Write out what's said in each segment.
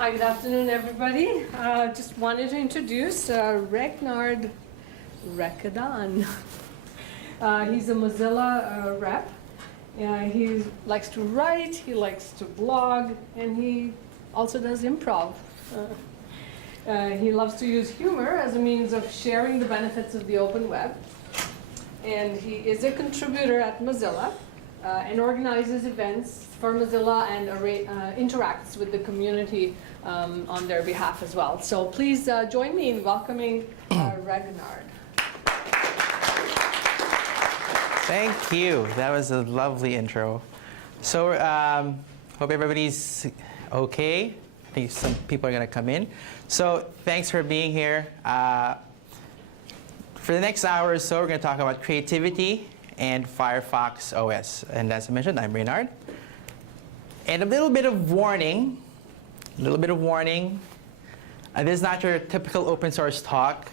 Hi, good afternoon, everybody. Just wanted to introduce Regnard Raquedan. He's a Mozilla rep. He likes to write, he likes to blog, and he also does improv. He loves to use humor as a means of sharing the benefits of the open web. And he is a contributor at Mozilla and organizes events for Mozilla and interacts with the community on their behalf as well. So please join me in welcoming Regnard. Thank you. That was a lovely intro. So hope everybody's okay. I think some people are going to come in. So thanks for being here. For the next hour or so, we're going to talk about creativity and Firefox OS. And as I mentioned, I'm Regnard. And a little bit of warning. This is not your typical open source talk.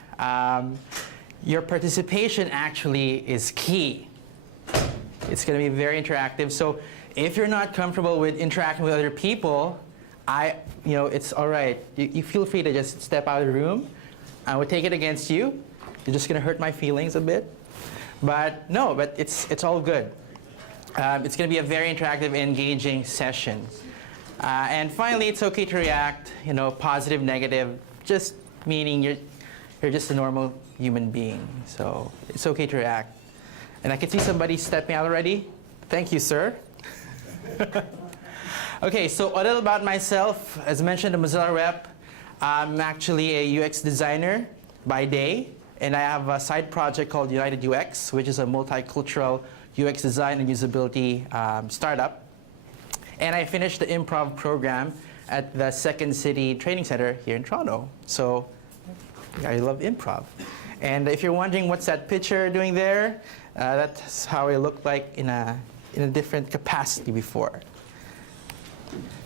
Your participation actually is key. It's going to be very interactive. So if you're not comfortable with interacting with other people, it's all right. You feel free to just step out of the room. I would take it against you. You're just going to hurt my feelings a bit. But no, but it's all good. It's going to be a very interactive, engaging session. And finally, it's okay to react, positive, negative, just meaning you're just a normal human being. So it's okay to react. And I can see somebody stepping out already. Thank you, sir. Okay, so a little about myself. As mentioned, a Mozilla rep. I'm actually a UX designer by day. And I have a side project called United UX, which is a multicultural UX design and usability startup. And I finished the improv program at the Second City Training Center here in Toronto. So I love improv. And if you're wondering what's that picture doing there, that's how it looked like in a different capacity before.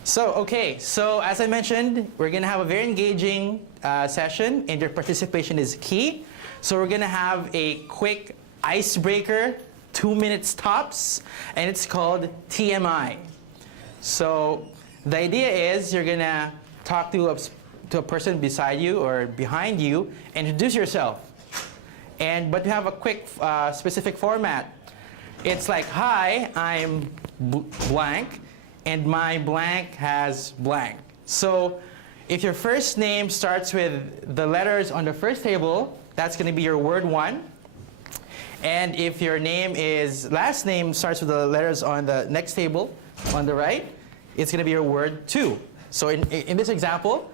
So, okay, so as I mentioned, we're going to have a very engaging session, and your participation is key. So we're going to have a quick icebreaker, 2 minutes tops, and it's called TMI. So the idea is you're going to talk to a person beside you or behind you, and introduce yourself. But you have a quick specific format. It's like, hi, I'm blank, and my blank has blank. So if your first name starts with the letters on the first table, that's going to be your word 1. And if your last name starts with the letters on the next table on the right, it's going to be your word 2. So in this example,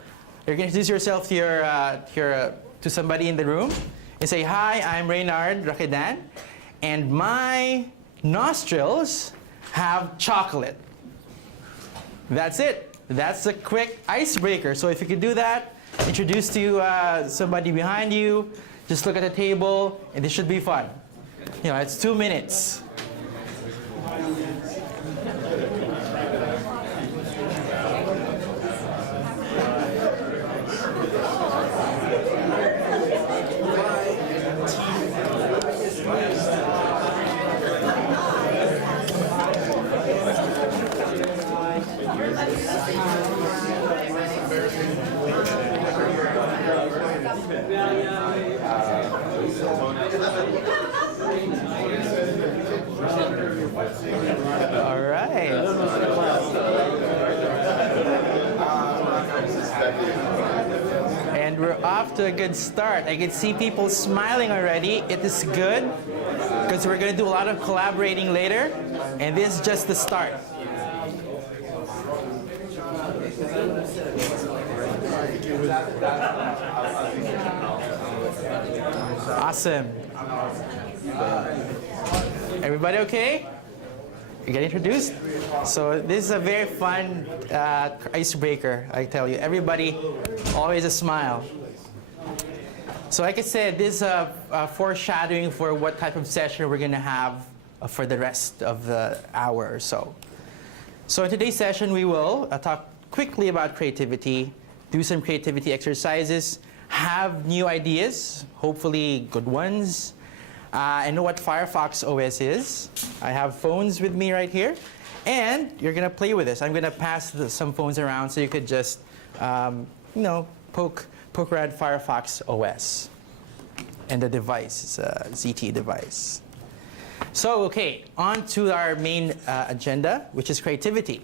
you're going to introduce yourself to somebody in the room and say, hi, I'm Regnard Raquedan, and my nostrils have chocolate. That's it. That's a quick icebreaker. So if you could do that, introduce to somebody behind you, just look at the table, and this should be fun. It's 2 minutes. All right. And we're off to a good start. I can see people smiling already. It is good because we're going to do a lot of collaborating later, and this is just the start. Awesome. Everybody okay? You get introduced? So this is a very fun icebreaker, I tell you. Everybody, always a smile. So like I said, this is a foreshadowing for what type of session we're going to have for the rest of the hour or so. So in today's session, we will talk quickly about creativity, do some creativity exercises, have new ideas, hopefully good ones, and know what Firefox OS is. I have phones with me right here, and you're going to play with this. I'm going to pass some phones around so you could just poke around Firefox OS. And the device is a ZT device. So, okay, on to our main agenda, which is creativity.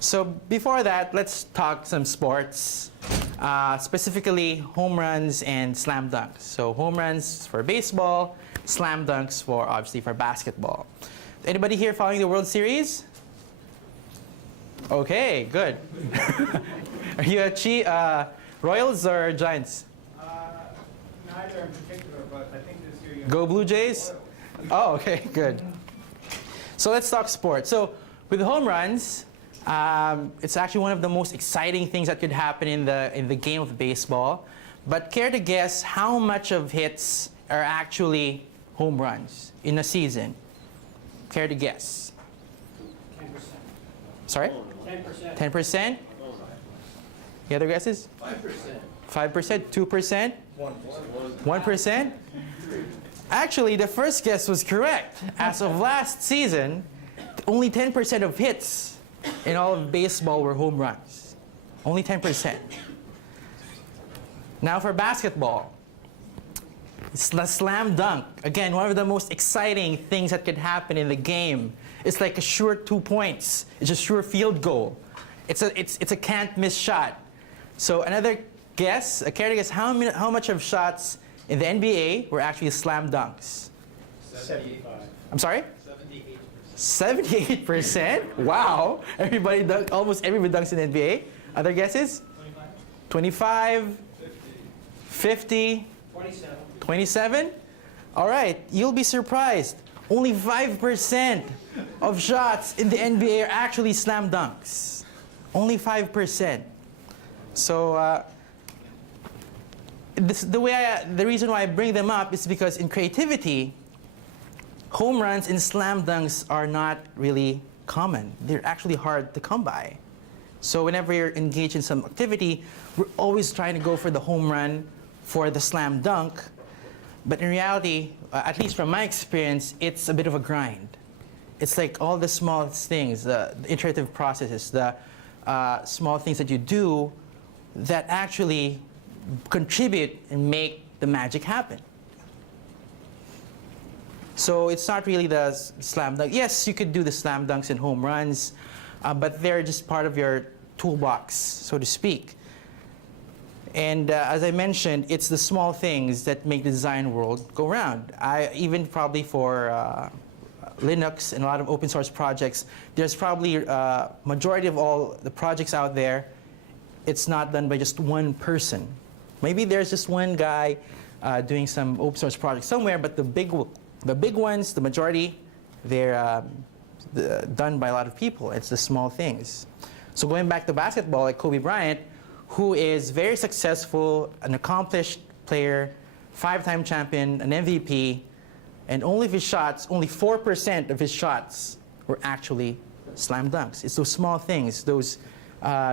So before that, let's talk some sports, specifically home runs and slam dunks. So home runs for baseball, slam dunks obviously for basketball. Anybody here following the World Series? Okay, good. Are you a Royals or Giants? Neither in particular, but I think this year you Go Blue Jays? Oh, okay, good. So let's talk sports. So with home runs, it's actually one of the most exciting things that could happen in the game of baseball. But care to guess how much of hits are actually home runs in a season? Care to guess? 10%. Sorry? 10%. 10%? Any other guesses? 5%. 5%? 2%? 1%? Actually, the first guess was correct. As of last season, only 10% of hits in all of baseball were home runs. Only 10%. Now for basketball, it's the slam dunk. Again, one of the most exciting things that could happen in the game. It's like a sure 2 points. It's a sure field goal. It's a can't miss shot. So another guess, care to guess how much of shots in the NBA were actually slam dunks? 75. I'm sorry? 78%. 78%? Wow. Almost everybody dunks in the NBA. Other guesses? 25? 50? 27? All right. You'll be surprised. Only 5% of shots in the NBA are actually slam dunks. Only 5%. So the reason why I bring them up is because in creativity, home runs and slam dunks are not really common. They're actually hard to come by. So whenever you're engaged in some activity, we're always trying to go for the home run, for the slam dunk. But in reality, at least from my experience, it's a bit of a grind. It's like all the small things, the iterative processes, the small things that you do that actually contribute and make the magic happen. So it's not really the slam dunk. Yes, you could do the slam dunks and home runs, but they're just part of your toolbox, so to speak. And as I mentioned, it's the small things that make the design world go round. Even probably for Linux and a lot of open source projects, there's probably majority of all the projects out there, it's not done by just one person. Maybe there's just one guy doing some open source project somewhere, but the big ones, the majority, they're done by a lot of people. It's the small things. So going back to basketball, like Kobe Bryant, who is very successful, an accomplished player, 5-time champion, an MVP, and only 4% of his shots were actually slam dunks. It's those small things, those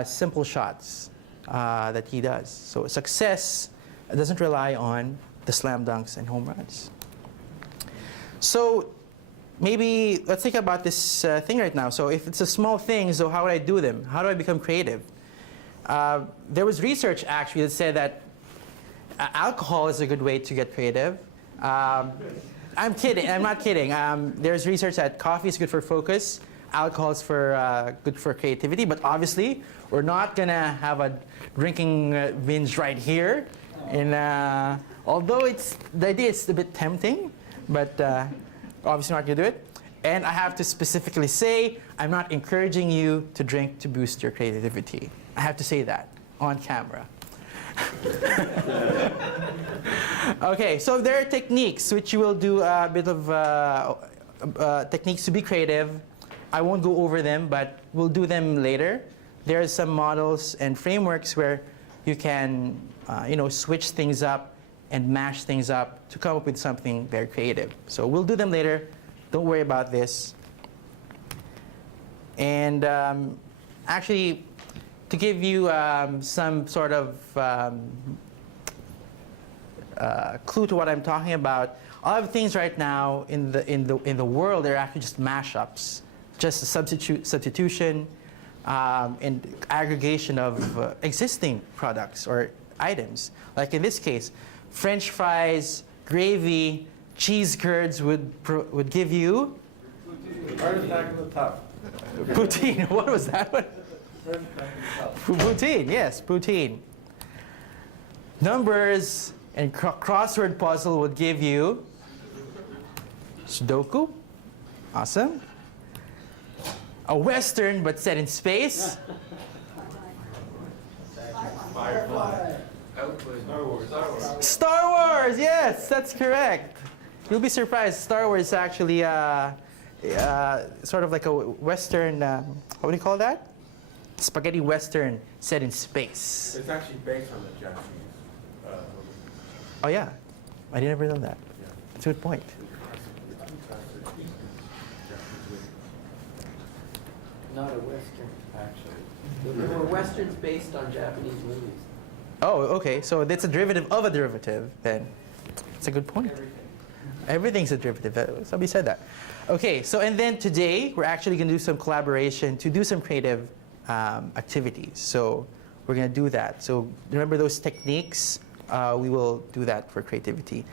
simple shots that he does. So success doesn't rely on the slam dunks and home runs. So maybe let's think about this thing right now. So if it's a small thing, so how would I do them? How do I become creative? There was research actually that said that alcohol is a good way to get creative. I'm kidding. I'm not kidding. There's research that coffee is good for focus. Alcohol is good for creativity. But obviously, we're not going to have a drinking binge right here. And although the idea is a bit tempting, but obviously not going to do it. And I have to specifically say, I'm not encouraging you to drink to boost your creativity. I have to say that on camera. Okay, so there are techniques which you will do a bit of techniques to be creative. I won't go over them, but we'll do them later. There are some models and frameworks where you can switch things up and mash things up to come up with something very creative. So we'll do them later. Don't worry about this. And actually, to give you some sort of clue to what I'm talking about, a lot of things right now in the world are actually just mashups, just a substitution, and aggregation of existing products or items. Like in this case, French fries, gravy, cheese curds would give you Artifact on the top. poutine. What was that one? Poutine, yes, poutine. Numbers and crossword puzzle would give you Sudoku. Awesome. A Western, but set in space. Firefly. Star Wars, yes, that's correct. You'll be surprised. Star Wars is actually sort of like a Western, what do you call that? Spaghetti Western set in space. It's actually based on the Japanese movie. Oh, yeah. I didn't ever know that. Yeah. That's a good point. Not a Western, actually. There were Westerns based on Japanese movies. Oh, okay. So that's a derivative of a derivative, then. That's a good point. Everything. Everything's a derivative. Somebody said that. Okay, so and then today, we're actually going to do some collaboration to do some creative activities. So we're going to do that. So remember those techniques? We will do that for creativity.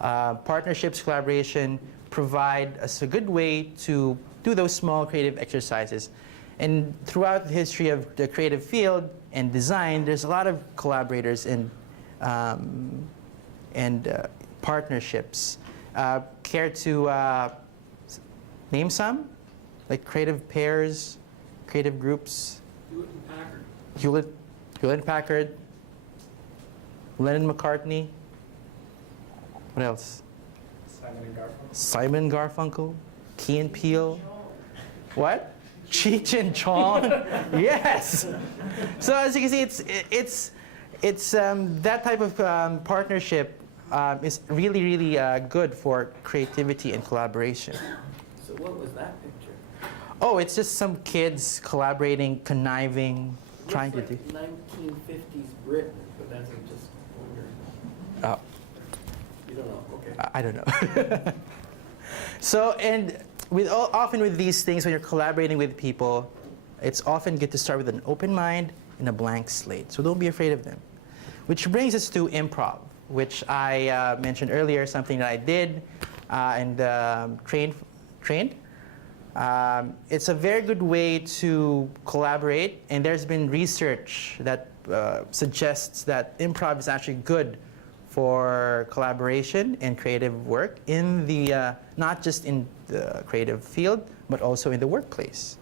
Partnerships, collaboration provide us a good way to do those small creative exercises. And throughout the history of the creative field and design, there's a lot of collaborators and partnerships. Care to name some? Like creative pairs, creative groups? Hewlett-Packard, Lennon-McCartney. What else? Simon Garfunkel, Key and Peele. What? Cheech and Chong. Yes. So as you can see, it's that type of partnership is really, really good for creativity and collaboration. So what was that picture? Oh, it's just some kids collaborating, conniving, trying to do. 1950s Britain, but that's just wondering. Oh, You don't know, okay. I don't know. So, and often with these things, when you're collaborating with people, it's often good to start with an open mind and a blank slate. So don't be afraid of them. Which brings us to improv, which I mentioned earlier, something that I did and trained. It's a very good way to collaborate, and there's been research that suggests that improv is actually good for collaboration and creative work in the not just in the creative field, but also in the workplace.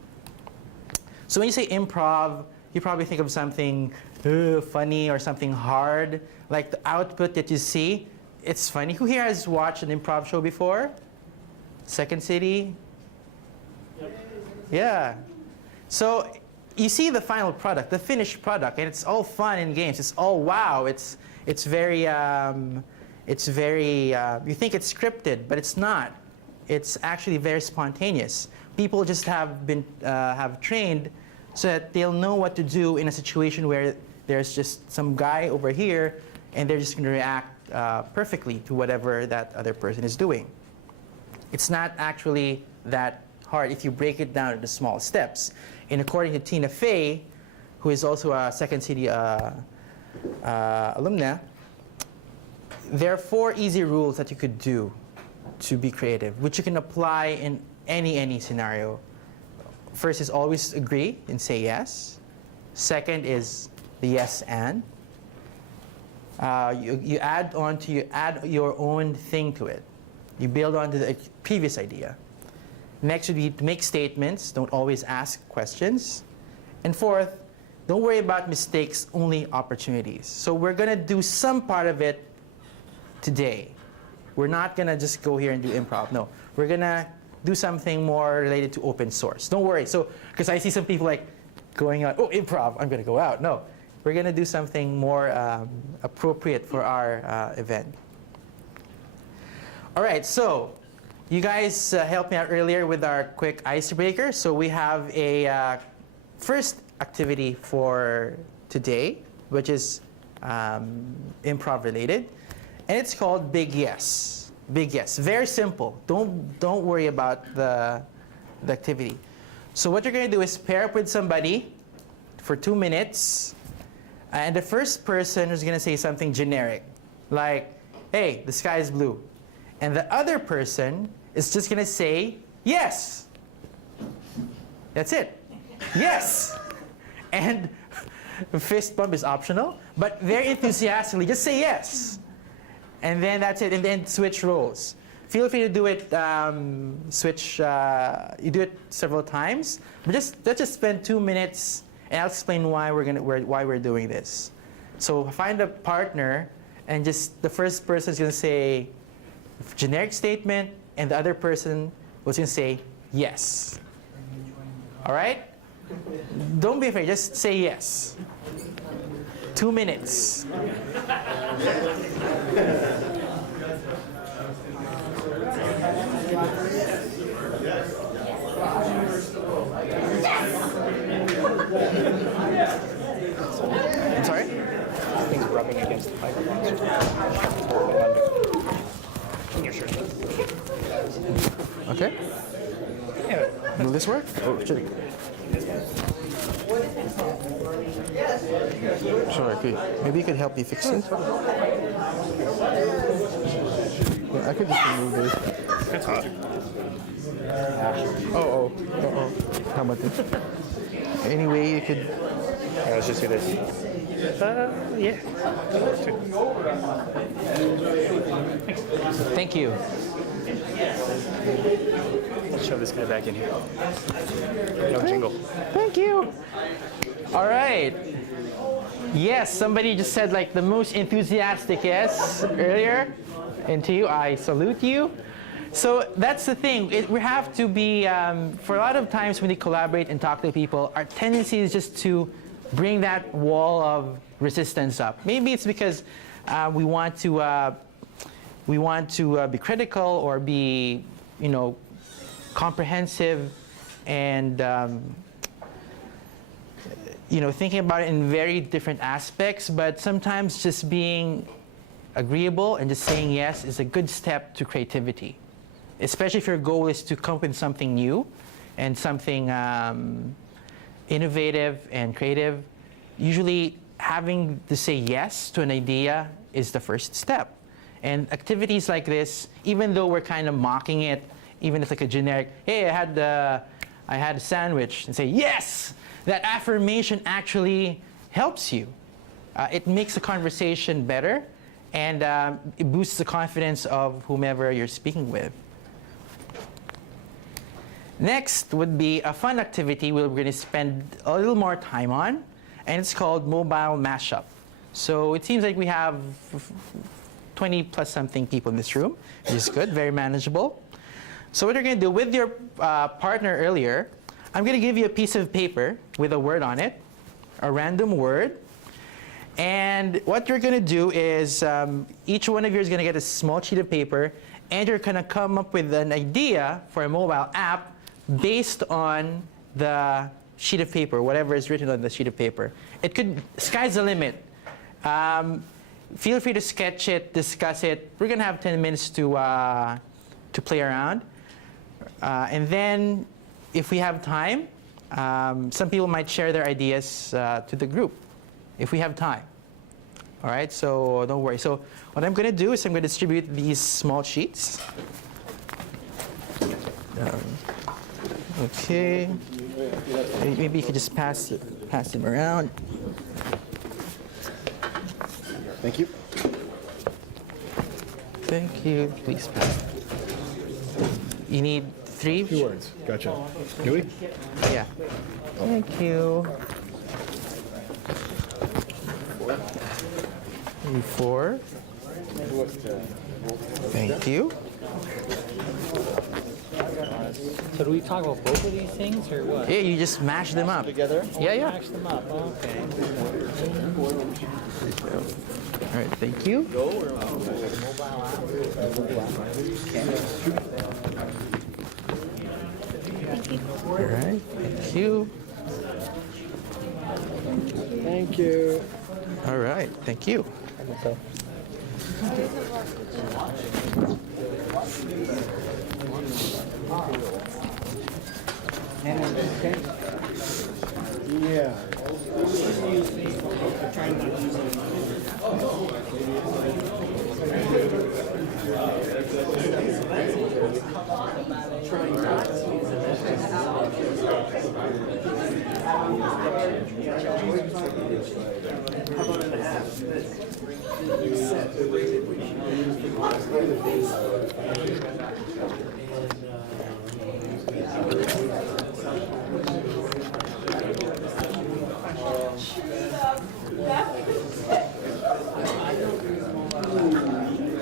So when you say improv, you probably think of something funny or something hard, like the output that you see. It's funny. Who here has watched an improv show before? Second City? Yeah. So you see the final product, the finished product, and it's all fun and games. It's all wow. It's very you think it's scripted, but it's not. It's actually very spontaneous. People just have trained so that they'll know what to do in a situation where there's just some guy over here, and they're just going to react perfectly to whatever that other person is doing. It's not actually that hard if you break it down into small steps. And according to Tina Fey, who is also a Second City alumna, there are 4 easy rules that you could do to be creative, which you can apply in any scenario. First is always agree and say yes. Second is the yes and. You add your own thing to it. You build onto the previous idea. Next would be to make statements. Don't always ask questions. And fourth, don't worry about mistakes, only opportunities. So we're going to do some part of it today. We're not going to just go here and do improv. No, we're going to do something more related to open source. Don't worry. So, because I see some people like going out, oh, improv, I'm going to go out. No, we're going to do something more appropriate for our event. All right, so you guys helped me out earlier with our quick icebreaker. So we have a first activity for today, which is improv related, and it's called Big Yes. Big Yes. Very simple. Don't worry about the activity. So what you're going to do is pair up with somebody for 2 minutes, and the first person is going to say something generic, like, hey, the sky is blue. And the other person is just going to say, yes. That's it. Yes. And fist bump is optional, but very enthusiastically, just say yes. And then that's it, and then switch roles. Feel free to do it, you do it several times, but let's just spend 2 minutes, and I'll explain why we're doing this. So find a partner, and just the first person is going to say a generic statement, and the other person was going to say yes. All right? Don't be afraid, just say yes. 2 minutes. I'm sorry? Things rubbing against the Firefox. In your shirt. Okay. Yeah. Will this work? Oh, should it? Sure, okay. Maybe you could help me fix this? Yeah, I could just remove this. That's hot. Oh. How about this? Anyway, you could... Let's just do this. Yeah. Thank you. Let's shove this guy back in here. No jingle. Thank you. All right. Yes, somebody just said like the most enthusiastic yes earlier. And to you, I salute you. So that's the thing. We have to be, for a lot of times when we collaborate and talk to people, our tendency is just to bring that wall of resistance up. Maybe it's because we want to be critical or be, comprehensive and, thinking about it in very different aspects. But sometimes just being agreeable and just saying yes is a good step to creativity. Especially if your goal is to come up with something new and something innovative and creative. Usually having to say yes to an idea is the first step. And activities like this, even though we're kind of mocking it, even if it's like a generic, hey, I had a sandwich, and say yes, that affirmation actually helps you. It makes the conversation better, and it boosts the confidence of whomever you're speaking with. Next would be a fun activity we're going to spend a little more time on, and it's called mobile mashup. So it seems like we have 20 plus something people in this room, which is good, very manageable. So what you're going to do with your partner earlier, I'm going to give you a piece of paper with a word on it, a random word. And what you're going to do is each one of you is going to get a small sheet of paper, and you're going to come up with an idea for a mobile app based on the sheet of paper, whatever is written on the sheet of paper. It could, sky's the limit. Feel free to sketch it, discuss it. We're going to have 10 minutes to play around. And then, if we have time, some people might share their ideas to the group, if we have time. All right, so don't worry. So what I'm going to do is I'm going to distribute these small sheets. Okay. Maybe you could just pass them around. Thank you. Thank you. Please pass. You need 3? 2 words. Gotcha. Do we? Yeah. Thank you. 4. Thank you. So do we talk about both of these things, or what? Yeah, you just mash them up. Together? Yeah. Mash them up, okay. All right, thank you. All right, thank you. Thank you. All right, thank you. Yeah. Trying not to use an How about an app that you set the rate at which you use the base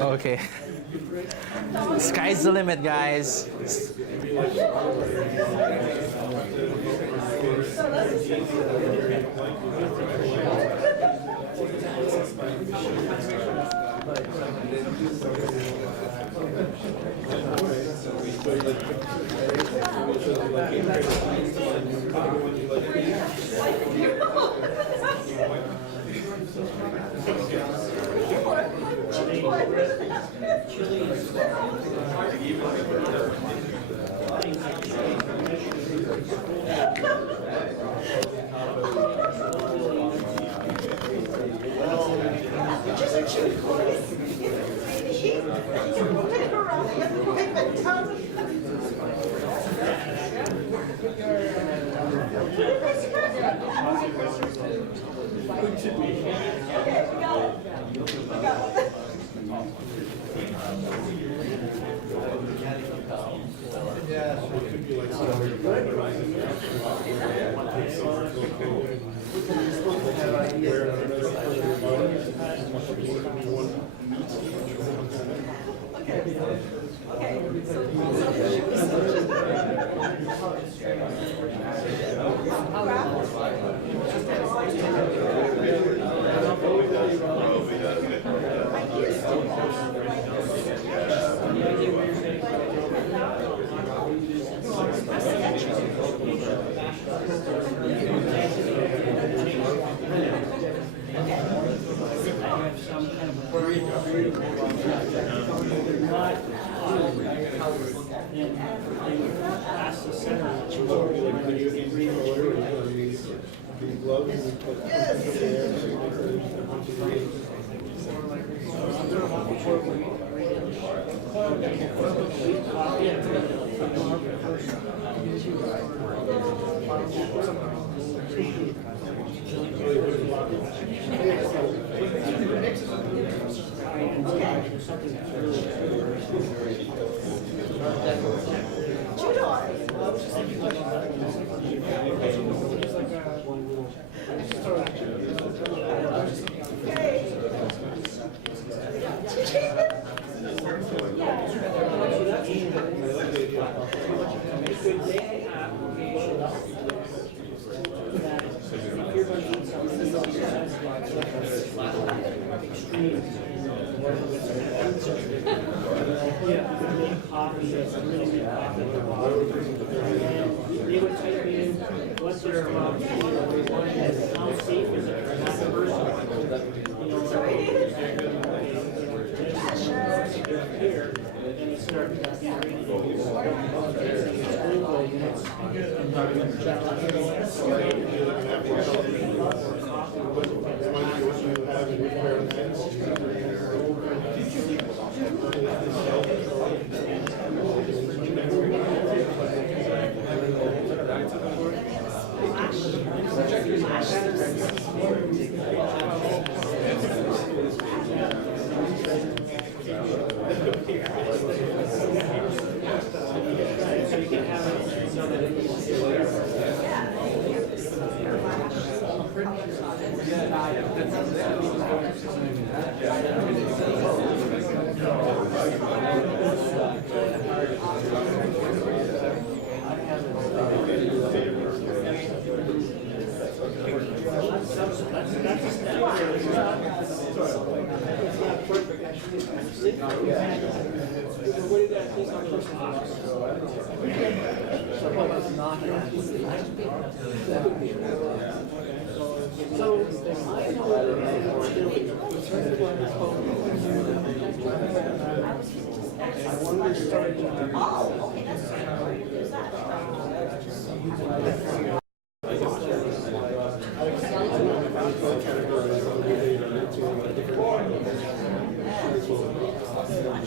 Okay. Sky's the limit, guys.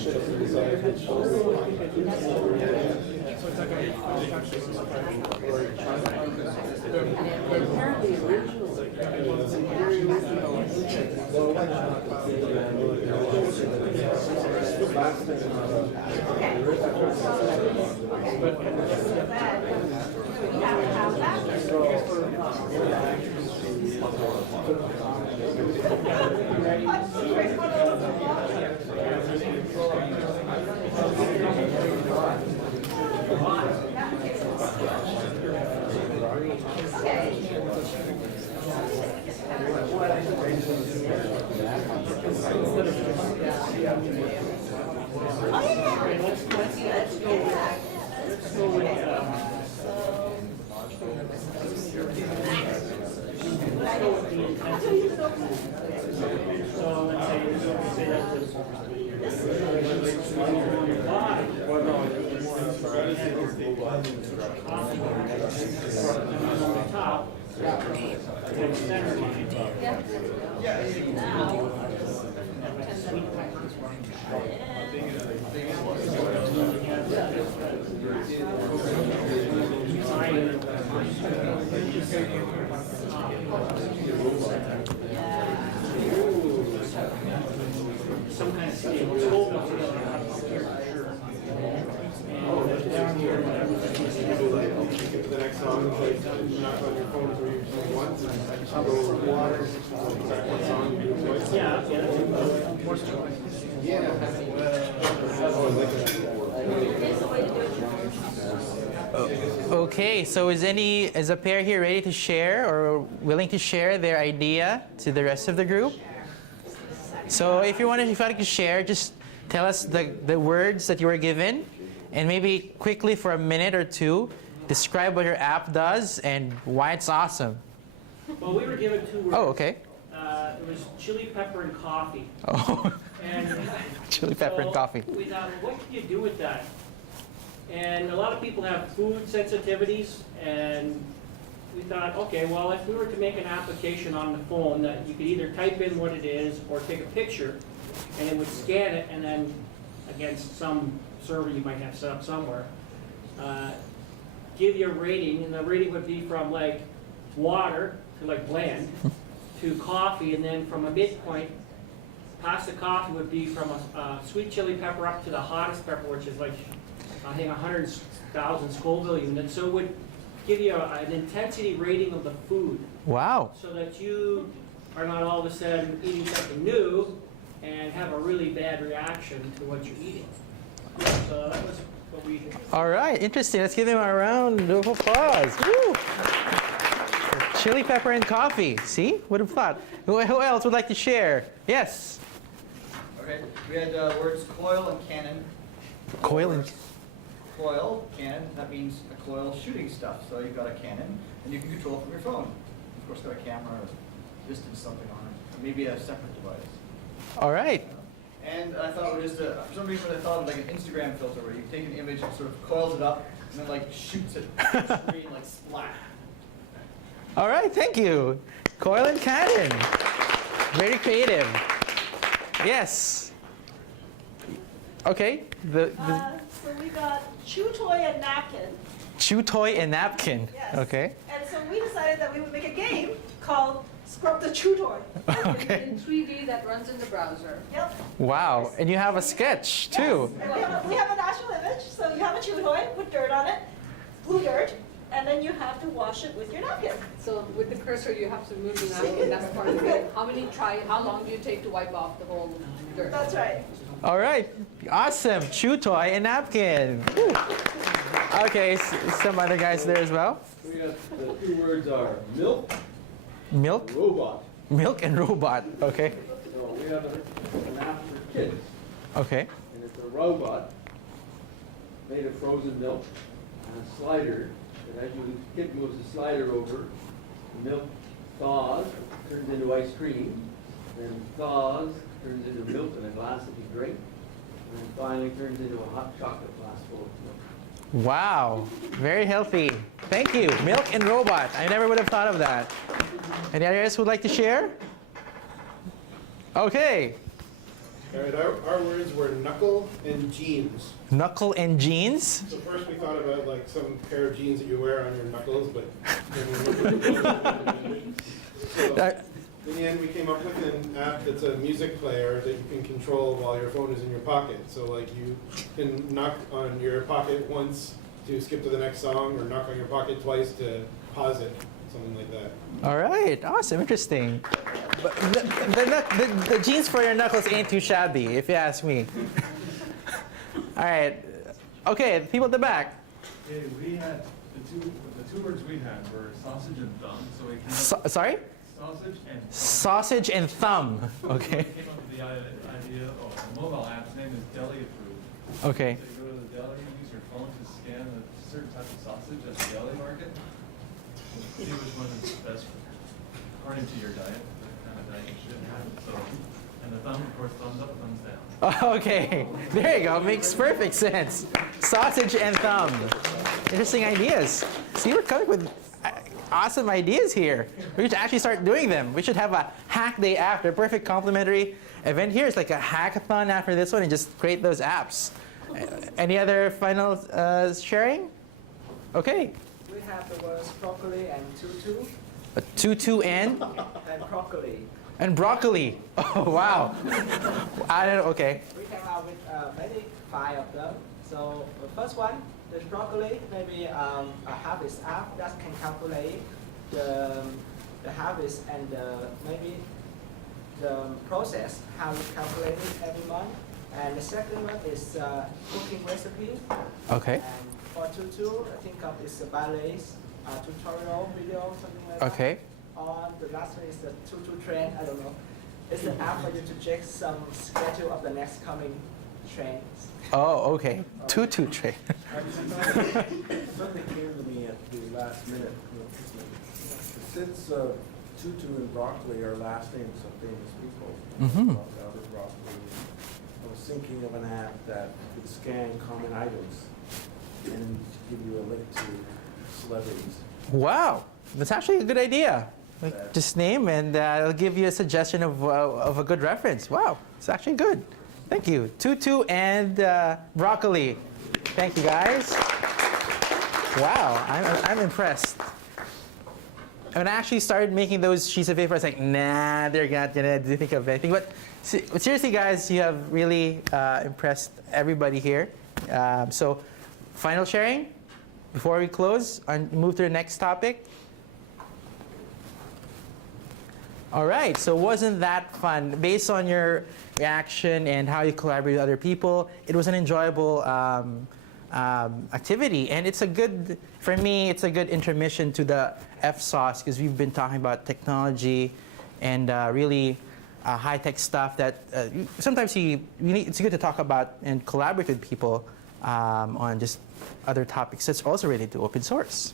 Apparently Some kind of scale. The next song, like, knock on your phone for you once, and go water. What song you do twice? Yeah, that's more Okay, so is a pair here ready to share or willing to share their idea to the rest of the group? So if you'd like to share, just tell us the words that you were given, and maybe quickly for a minute or two, describe what your app does and why it's awesome. Well, we were given two words. Oh, okay. It was chili pepper and coffee. Oh, And chili pepper and so coffee. We thought, well, what can you do with that? And a lot of people have food sensitivities, and we thought, okay, well, if we were to make an application on the phone that you could either type in what it is or take a picture, and it would scan it, and then against some server you might have set up somewhere, give you a rating, and the rating would be from like water to like bland to coffee, and then from a midpoint past the coffee would be from a sweet chili pepper up to the hottest pepper, which is like I think 100,000 Scoville units. So it would give you an intensity rating of the food, Wow. so that you are not all of a sudden eating something new and have a really bad reaction to what you're eating. So that was what we did. All right, interesting. Let's give him a round of applause. Woo! Chili pepper and coffee. See? Would have thought. Who else would like to share? Yes. Okay, we had words coil and cannon. Coil and Coil, cannon, that means a coil shooting stuff. So you've got a cannon, and you can control it from your phone. Of course, got a camera or distance something on it, or maybe a separate device. All right. And I thought it was just for some reason I thought of like an Instagram filter where you take an image and sort of coils it up and then like shoots it on the screen like splat. All right, thank you. Coil and cannon. Very creative. Yes. Okay. So we got chew toy and napkin. Chew toy and napkin. Yes. Okay. And so we decided that we would make a game called Scrub the Chew Toy. Okay. In 3D that runs in the browser. Yep. Wow. And you have a sketch too. Yes. And we have an actual image. So you have a chew toy with dirt on it, blue dirt, and then you have to wash it with your napkin. So with the cursor, you have to move the napkin, that's part of it. How long do you take to wipe off the whole dirt? That's right. All right. Awesome. Chew toy and napkin. Woo. Okay. Some other guys there as well. We got the two words are milk, Milk. robot. Milk and robot. Okay. So we have an app for kids, Okay. and it's a robot made of frozen milk and a slider. And as you kid moves the slider over, the milk thaws, turns into ice cream, then thaws, turns into milk in a glass that you drink, and then finally turns into a hot chocolate glass full of milk. Wow. Very healthy. Thank you. Milk and robot. I never would have thought of that. Any others who would like to share? Okay. All right, our words were knuckle and jeans. Knuckle and jeans? So first we thought about like some pair of jeans that you wear on your knuckles, but so in the end we came up with an app that's a music player that you can control while your phone is in your pocket. So like you can knock on your pocket once to skip to the next song, or knock on your pocket twice to pause it, something like that. All right, awesome, interesting. But the jeans for your knuckles ain't too shabby, if you ask me. All right, okay, people at the back. Okay, we had the two words we had were sausage and thumb. So we came up Sorry? sausage and thumb. Sausage and thumb. Okay. We came up with the idea. Oh, the mobile app's name is Deli Approved. Okay. So you go to the deli, use your phone to scan a certain type of sausage at the deli market. See which one is best according to your diet, the kind of diet you should have. So, and the thumb, of course, thumbs up, thumbs down. Okay, there you go. Makes perfect sense. Sausage and thumb. Interesting ideas. See, we're coming with awesome ideas here. We should actually start doing them. We should have a hack day after. Perfect complimentary event here. It's like a hackathon after this one, and just create those apps. Any other final sharing? Okay. We have the words broccoli and tutu. A tutu and Broccoli. and broccoli. Oh wow. I don't know. Okay. We came out with maybe 5 of them. So the first one, the broccoli, maybe a harvest app that can calculate the harvest and maybe the process, how you calculate it every month. And the second one is cooking recipe. Okay. And for tutu, I think of is a ballet tutorial video, something like that. Okay. Or the last one is the tutu trend, I don't know. It's an app for you to check some schedule of the next coming trends. Oh, okay. Tutu tray. Something came to me at the last minute. Since tutu and broccoli are last names of famous people, Albert Broccoli, I was thinking of an app that could scan common items and give you a link to celebrities. Wow, that's actually a good idea. Like, just name and it'll give you a suggestion of a good reference. Wow, it's actually good. Thank you. Tutu and broccoli. Thank you, guys. Wow, I'm impressed. When I actually started making those sheets of paper, I was like, nah, they're not gonna think of anything. But seriously, guys, you have really impressed everybody here. So, final sharing before we close and move to the next topic. All right, so wasn't that fun? Based on your reaction and how you collaborate with other people, it was an enjoyable activity. And it's a good, for me, it's a good intermission to the FSOSS because we've been talking about technology and really high-tech stuff that sometimes it's good to talk about and collaborate with people on just other topics that's also related to open source.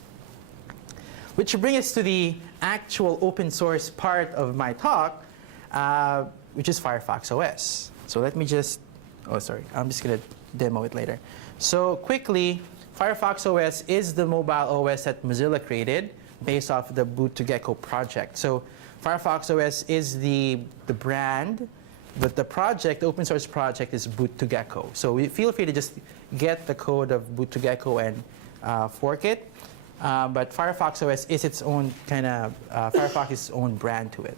Which brings us to the actual open source part of my talk, which is Firefox OS. So let me just, I'm just going to demo it later. So quickly, Firefox OS is the mobile OS that Mozilla created based off the Boot to Gecko project. So Firefox OS is the brand, but the project, the open source project, is Boot to Gecko. So feel free to just get the code of Boot to Gecko and fork it. But Firefox OS is its own kind of, Firefox is its own brand to it.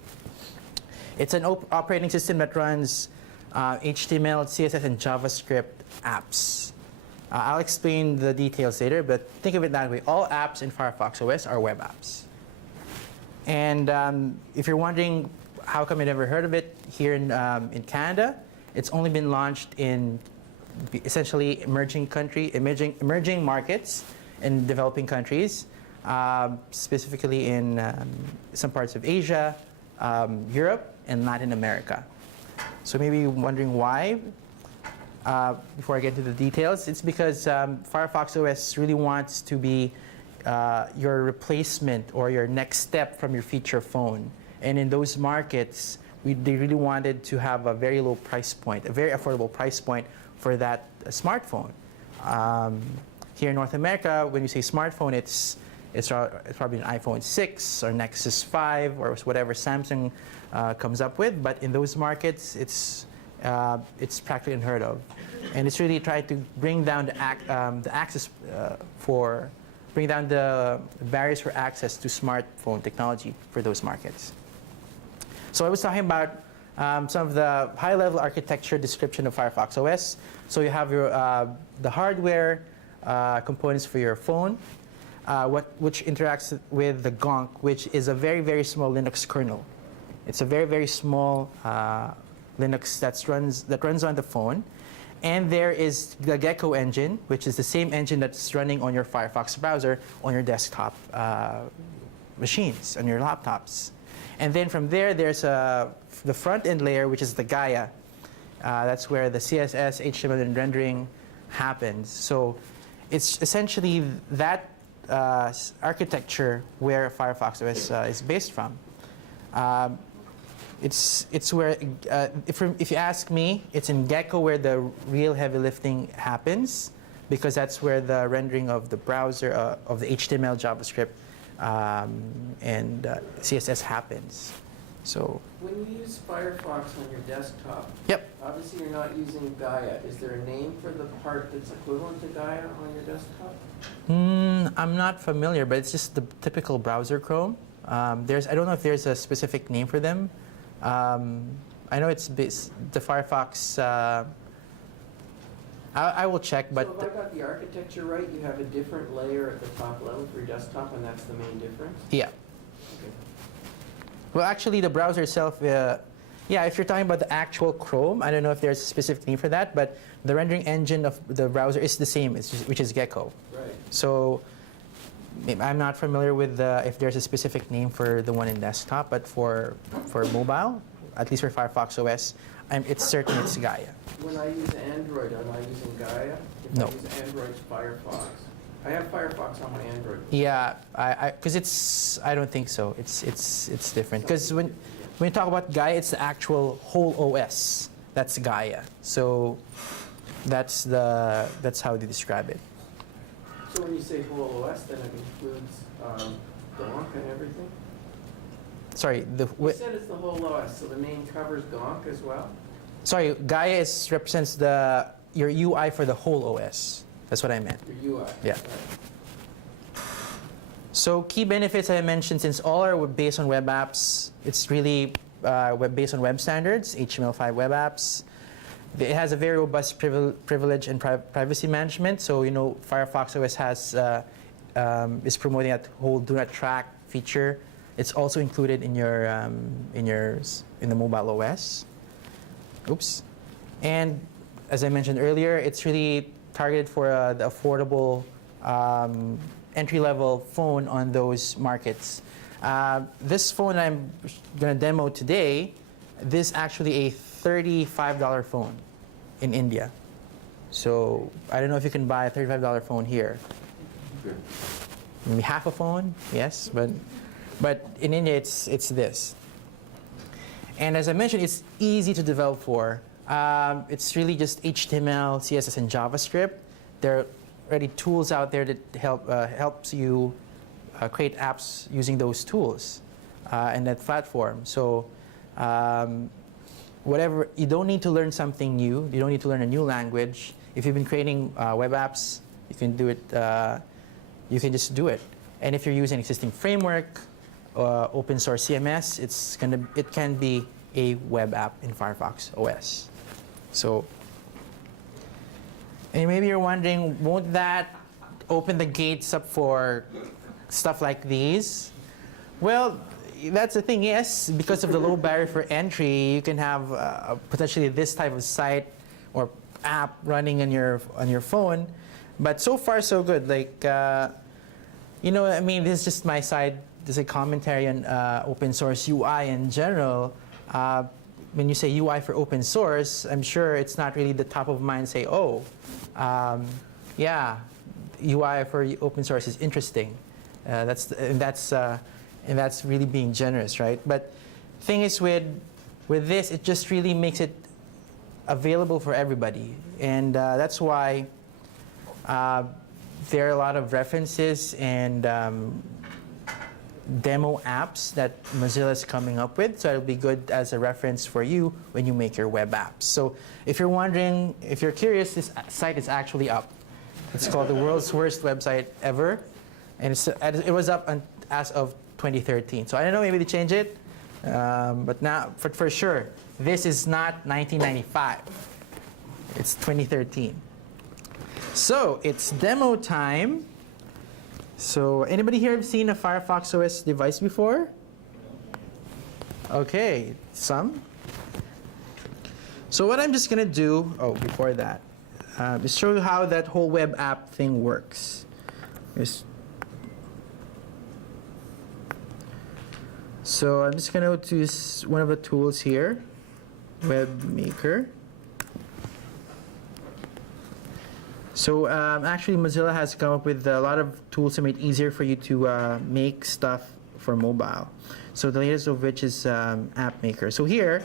It's an operating system that runs HTML, CSS, and JavaScript apps. I'll explain the details later, but think of it that way. All apps in Firefox OS are web apps. And if you're wondering how come I never heard of it here in Canada, it's only been launched in essentially emerging markets in developing countries, specifically in some parts of Asia, Europe, and Latin America. So maybe you're wondering why. Before I get into the details, it's because Firefox OS really wants to be your replacement or your next step from your feature phone. And in those markets, they really wanted to have a very low price point, a very affordable price point for that smartphone. Here in North America, when you say smartphone, it's probably an iPhone 6 or Nexus 5 or whatever Samsung comes up with. But in those markets, it's it's practically unheard of. And it's really tried to bring down the access bring down the barriers for access to smartphone technology for those markets. So I was talking about some of the high-level architecture description of Firefox OS. So you have your the hardware components for your phone, which interacts with the GONK, which is a very, very small Linux kernel. It's a very, very small Linux that runs on the phone. And there is the Gecko engine, which is the same engine that's running on your Firefox browser on your desktop machines, on your laptops. And then from there, there's the front-end layer, which is the Gaia. That's where the CSS, HTML, and rendering happens. So it's essentially that architecture where Firefox OS is based from. It's where, if you ask me, it's in Gecko where the real heavy lifting happens, because that's where the rendering of the browser, of the HTML, JavaScript, and CSS happens. So when you use Firefox on your desktop, yep. Obviously you're not using Gaia. Is there a name for the part that's equivalent to Gaia on your desktop? I'm not familiar, but it's just the typical browser Chrome. I don't know if there's a specific name for them. I know it's the Firefox. I will check, but. So if I got the architecture right, you have a different layer at the top level for your desktop, and that's the main difference? Yeah. Okay. Well, actually, the browser itself, yeah, if you're talking about the actual Chrome, I don't know if there's a specific name for that, but the rendering engine of the browser is the same, which is Gecko. Right. So I'm not familiar with if there's a specific name for the one in desktop, but for mobile, at least for Firefox OS, it's certain it's Gaia. When I use Android, am I using Gaia? If No. I use Android's Firefox. I have Firefox on my Android. Yeah, because I don't think so. It's different. Because when you talk about Gaia, it's the actual whole OS. That's Gaia. So that's how they describe it. So when you say whole OS, then it includes GONK and everything? Sorry, You said it's the whole OS, so the name covers GONK as well? Sorry, Gaia represents your UI for the whole OS. That's what I meant. Your UI. Yeah. Right. So key benefits I mentioned, since all are based on web apps, it's really based on web standards, HTML5 web apps. It has a very robust privilege and privacy management. So Firefox OS is promoting that whole do not track feature. It's also included in the mobile OS. Oops. And as I mentioned earlier, it's really targeted for the affordable entry-level phone on those markets. This phone I'm going to demo today, this is actually a $35 phone in India. So I don't know if you can buy a $35 phone here. Maybe half a phone, yes, but in India it's this. And as I mentioned, it's easy to develop for. It's really just HTML, CSS, and JavaScript. There are already tools out there that helps you create apps using those tools and that platform. So whatever, you don't need to learn something new. You don't need to learn a new language. If you've been creating web apps, you can do it. You can just do it. And if you're using existing framework, open source CMS, it can be a web app in Firefox OS. So, and maybe you're wondering, won't that open the gates up for stuff like these? Well, that's the thing, yes, because of the low barrier for entry, you can have potentially this type of site or app running on your phone. But so far, so good. Like, I mean, this is just my side. This is a commentary on open source UI in general. When you say UI for open source, I'm sure it's not really the top of mind. Say, yeah, UI for open source is interesting. And that's really being generous, right? But thing is, with this, it just really makes it available for everybody, and that's why there are a lot of references and demo apps that Mozilla is coming up with. So it'll be good as a reference for you when you make your web apps. So if you're wondering, if you're curious, this site is actually up. It's called the world's worst website ever. And it was up as of 2013. So I don't know, maybe they change it. But now, for sure, this is not 1995. It's 2013. So it's demo time. So anybody here have seen a Firefox OS device before? Okay, some. So what I'm just going to do, before that, is show you how that whole web app thing works. So I'm just going to use one of the tools here, Web Maker. So actually, Mozilla has come up with a lot of tools to make it easier for you to make stuff for mobile. So the latest of which is App Maker. So here,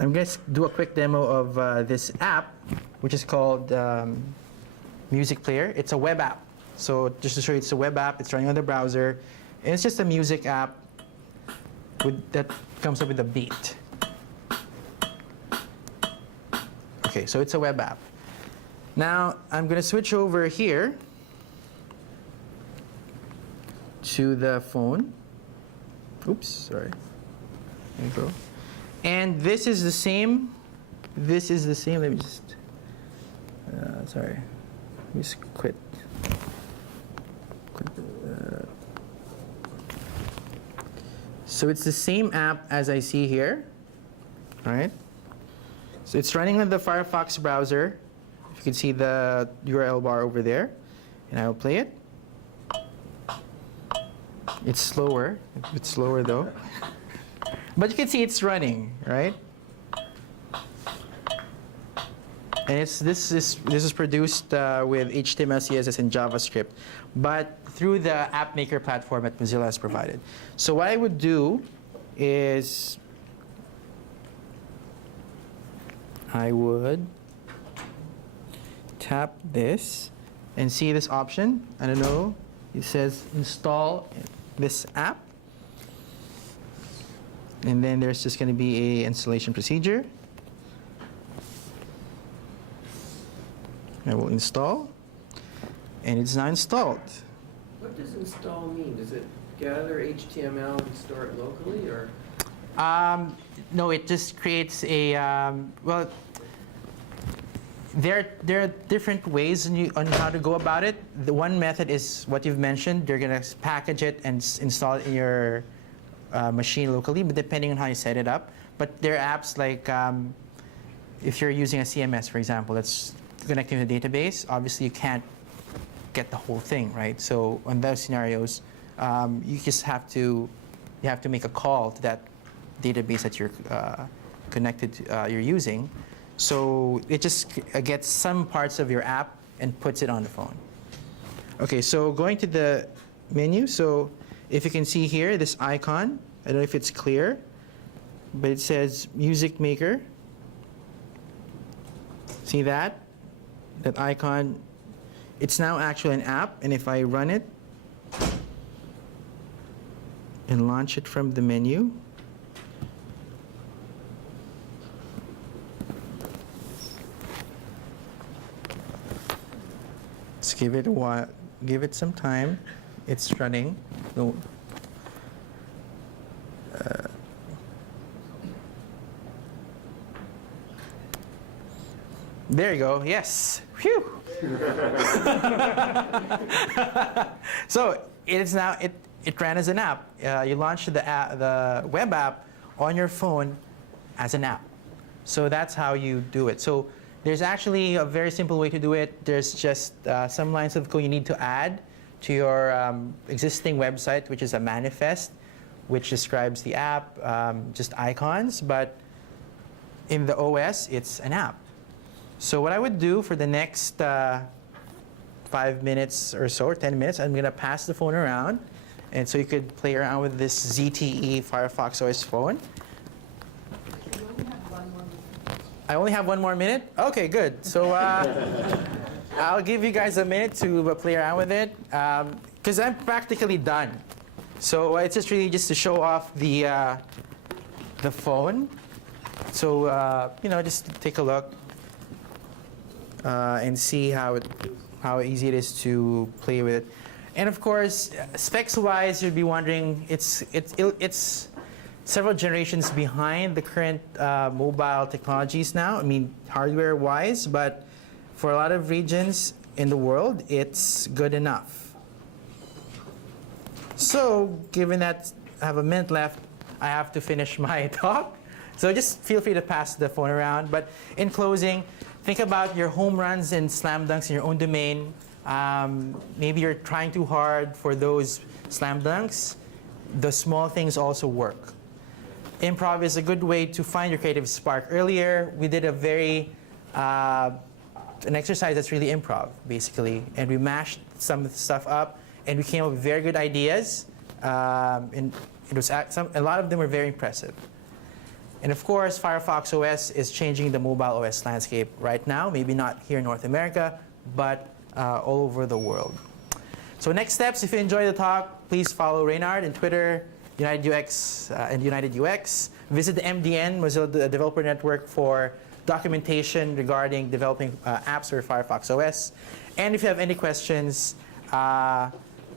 I'm going to do a quick demo of this app, which is called Music Player. It's a web app. So just to show you, it's a web app. It's running on the browser. And it's just a music app that comes up with a beat. Okay, so it's a web app. Now, I'm going to switch over here to the phone. Oops, sorry. There you go. And this is the same. This is the same. Let me just, sorry. Let me just quit. So it's the same app as I see here. All right. So it's running on the Firefox browser. You can see the URL bar over there, and I will play it. It's slower, a bit slower though. But you can see it's running, right? And this is produced with HTML, CSS, and JavaScript, but through the App Maker platform that Mozilla has provided. So what I would do is I would tap this and see this option. I don't know. It says install this app. And then there's just going to be a installation procedure. I will install. And it's now installed. What does install mean? Does it gather HTML and store it locally, or? No, it just creates a, well, there are different ways on how to go about it. The one method is what you've mentioned. You're going to package it and install it in your machine locally, but depending on how you set it up. But there are apps like if you're using a CMS, for example, that's connecting to the database. Obviously, you can't get the whole thing, right? So on those scenarios, you just have to make a call to that database that you're connected to, you're using. So it just gets some parts of your app and puts it on the phone. Okay, so going to the menu. So if you can see here, this icon, I don't know if it's clear, but it says Music Maker. See that? That icon. It's now actually an app, and if I run it and launch it from the menu, let's give it a while, give it some time. It's running. No. There you go. Yes. Phew. So it ran as an app. You launched the web app on your phone as an app. So that's how you do it. So there's actually a very simple way to do it. There's just some lines of code you need to add to your existing website, which is a manifest, which describes the app, just icons. But in the OS, it's an app. So what I would do for the next 5 minutes or so, or 10 minutes, I'm going to pass the phone around. And so you could play around with this ZTE Firefox OS phone. I only have 1 more minute? Okay, good. So I'll give you guys a minute to play around with it. because I'm practically done. So it's just really just to show off the phone. So just take a look and see how easy it is to play with it. And of course, specs-wise, you'd be wondering, it's several generations behind the current mobile technologies now. I mean, hardware-wise, but for a lot of regions in the world, it's good enough. So, given that I have a minute left, I have to finish my talk. So just feel free to pass the phone around. But in closing, think about your home runs and slam dunks in your own domain. Maybe you're trying too hard for those slam dunks. The small things also work. Improv is a good way to find your creative spark. Earlier, we did an exercise that's really improv, basically. And we mashed some stuff up, and we came up with very good ideas. And a lot of them were very impressive. And of course, Firefox OS is changing the mobile OS landscape right now. Maybe not here in North America, but all over the world. So next steps, if you enjoyed the talk, please follow Regnard on Twitter, United UX and United UX. Visit the MDN, Mozilla Developer Network, for documentation regarding developing apps for Firefox OS. And if you have any questions,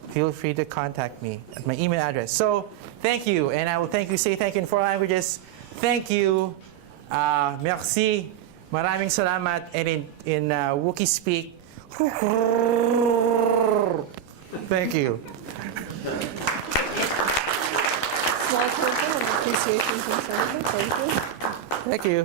feel free to contact me at my email address. So thank you, and I will say thank you in 4 languages. Thank you, merci, maraming salamat, and in Wookiee speak, thank you. Small token of appreciation from Senator. Thank you. Thank you.